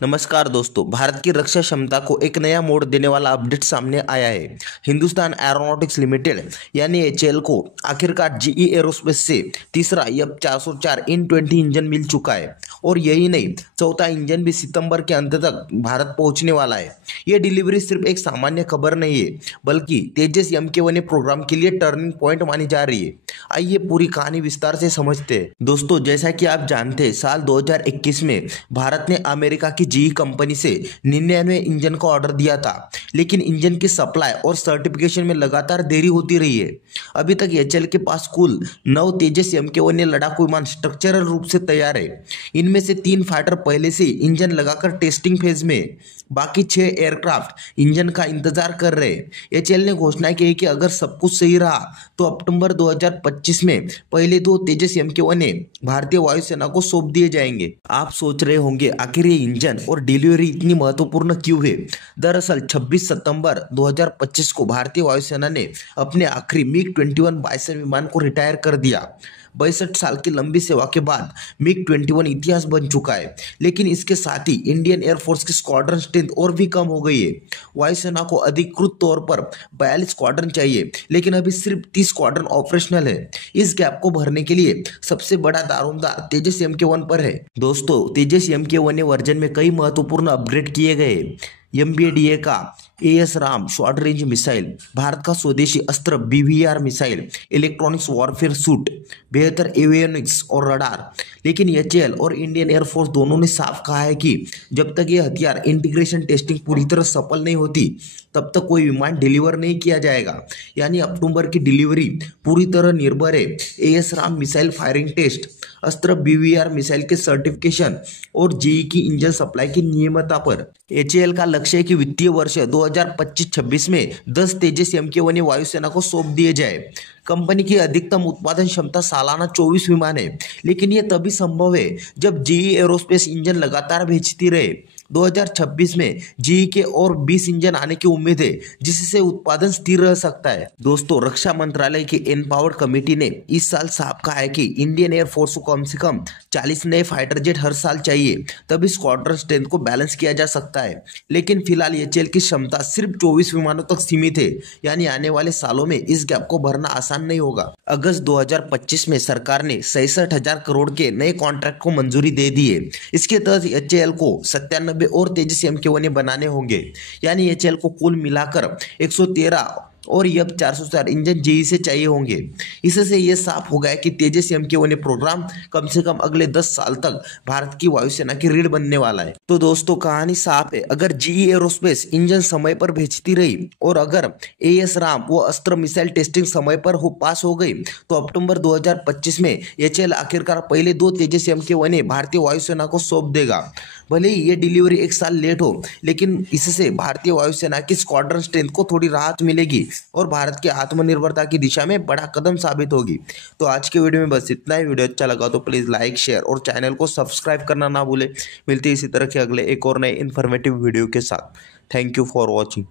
नमस्कार दोस्तों, भारत की रक्षा क्षमता को एक नया मोड़ देने वाला अपडेट सामने आया है। हिंदुस्तान एरोनॉटिक्स लिमिटेड यानी एचएएल को आखिरकार जीई एरोस्पेस से तीसरा F404 इन-20 इंजन मिल चुका है और यही नहीं, चौथा इंजन भी सितंबर के अंत तक भारत पहुंचने वाला है। यह डिलीवरी सिर्फ एक सामान्य खबर नहीं है, बल्कि तेजस MK1 प्रोग्राम के लिए टर्निंग पॉइंट मानी जा रही है। आइए पूरी कहानी विस्तार से समझते हैं। दोस्तों, जैसा कि आप जानते हैं, साल 2021 में भारत ने अमेरिका की जीई कंपनी से 99 इंजन का ऑर्डर दिया था, लेकिन इंजन की सप्लाई और सर्टिफिकेशन में लगातार देरी होती रही है। अभी तक एचएएल के पास कुल 9 तेजस MK1 लड़ाकू विमान स्ट्रक्चरल रूप से तैयार है। इनमें से 3 फाइटर पहले से इंजन लगाकर टेस्टिंग फेज में, बाकी 6 एयरक्राफ्ट इंजन का इंतजार कर रहे हैं। एचएएल ने घोषणा की है कि अगर सब कुछ सही रहा तो अक्टूबर 2025 में पहले 2 तेजस MK1 भारतीय वायुसेना को सौंप दिए जाएंगे। आप सोच रहे होंगे, आखिर ये इंजन और डिलीवरी इतनी महत्वपूर्ण क्यों है? दरअसल 26 सितंबर 2025 को भारतीय वायुसेना ने अपने आखिरी MiG-21 बाइसन विमान को रिटायर कर दिया। 62 साल की लंबी सेवा के बाद MiG-21 इतिहास बन चुका है, लेकिन इसके साथ ही इंडियन एयरफोर्स की स्क्वाड्रन स्ट्रेंथ और भी कम हो गई है। वायुसेना को अधिकृत तौर पर 42 स्क्वाड्रन चाहिए, लेकिन अभी सिर्फ 30 स्क्वाड्रन ऑपरेशनल है। इस गैप को भरने के लिए सबसे बड़ा दारोमदार तेजस MK1 पर है। दोस्तों, तेजस MK1 वर्जन में कई महत्वपूर्ण अपग्रेड किए गए। MBDA का ASRAAM short range missile, Bharat का स्वदेशी अस्त्र BVR missile, electronics warfare suit, बेहतर एवियोनिक्स और रडार। लेकिन एचएएल और इंडियन एयरफोर्स दोनों ने साफ कहा है कि जब तक ये हथियार इंटीग्रेशन टेस्टिंग पूरी तरह सफल नहीं होती, तब तक कोई विमान डिलीवर नहीं किया जाएगा। यानी अक्टूबर की डिलीवरी पूरी तरह निर्भर है ASRAAM मिसाइल फायरिंग टेस्ट, अस्त्र BVR मिसाइल के सर्टिफिकेशन और जीई की इंजन सप्लाई की नियमितता पर। एचएएल का लक्ष्य है कि वित्तीय वर्ष 2025-26 में 10 तेजस MK1 वायुसेना को सौंप दिए जाए। कंपनी की अधिकतम उत्पादन क्षमता सालाना 24 विमान है, लेकिन यह तभी संभव है जब जीई एरोस्पेस इंजन लगातार भेजती रहे। 2026 में जीई के और 20 इंजन आने की उम्मीद है, जिससे उत्पादन स्थिर रह सकता है। दोस्तों, रक्षा मंत्रालय की एनपावर्ड कमेटी ने इस साल साफ कहा है कि इंडियन एयरफोर्स को कम से कम 40 नए फाइटर जेट हर साल चाहिए, तभी स्क्वाड्रन स्ट्रेंथ को बैलेंस किया जा सकता है। लेकिन फिलहाल एचएएल की क्षमता सिर्फ 24 विमानों तक सीमित है, यानी आने वाले सालों में इस गैप को भरना आसान नहीं होगा। अगस्त 2025 में सरकार ने 67,000 करोड़ के नए कॉन्ट्रैक्ट को मंजूरी दे दी है। इसके तहत एचएएल को 97 और तेजस MK1 बनाने होंगे, यानी एचएएल को कुल मिलाकर 113 और F404 इंजन जीई से चाहिए होंगे। इससे यह साफ हो गया कि तेजस MK1 प्रोग्राम कम से कम अगले 10 साल तक भारत की वायुसेना की रीढ़ बनने वाला है। तो दोस्तों, कहानी साफ है। अगर जीई एरोस्पेस इंजन समय पर भेजती रही और अगर ASRAAM वो अस्त्र मिसाइल टेस्टिंग समय पर पास हो गई, तो अक्टूबर 2025 में एचएएल आखिरकार पहले 2 तेजस MK1 भारतीय वायुसेना को सौंप देगा। भले ही ये डिलीवरी एक साल लेट हो, लेकिन इससे भारतीय वायुसेना की स्क्वाड्रन स्ट्रेंथ को थोड़ी राहत मिलेगी और भारत की आत्मनिर्भरता की दिशा में बड़ा कदम साबित होगी। तो आज के वीडियो में बस इतना ही। वीडियो अच्छा लगा तो प्लीज़ लाइक, शेयर और चैनल को सब्सक्राइब करना ना भूले। मिलते हैं इसी तरह के अगले एक और नए इन्फॉर्मेटिव वीडियो के साथ। Thank you for watching.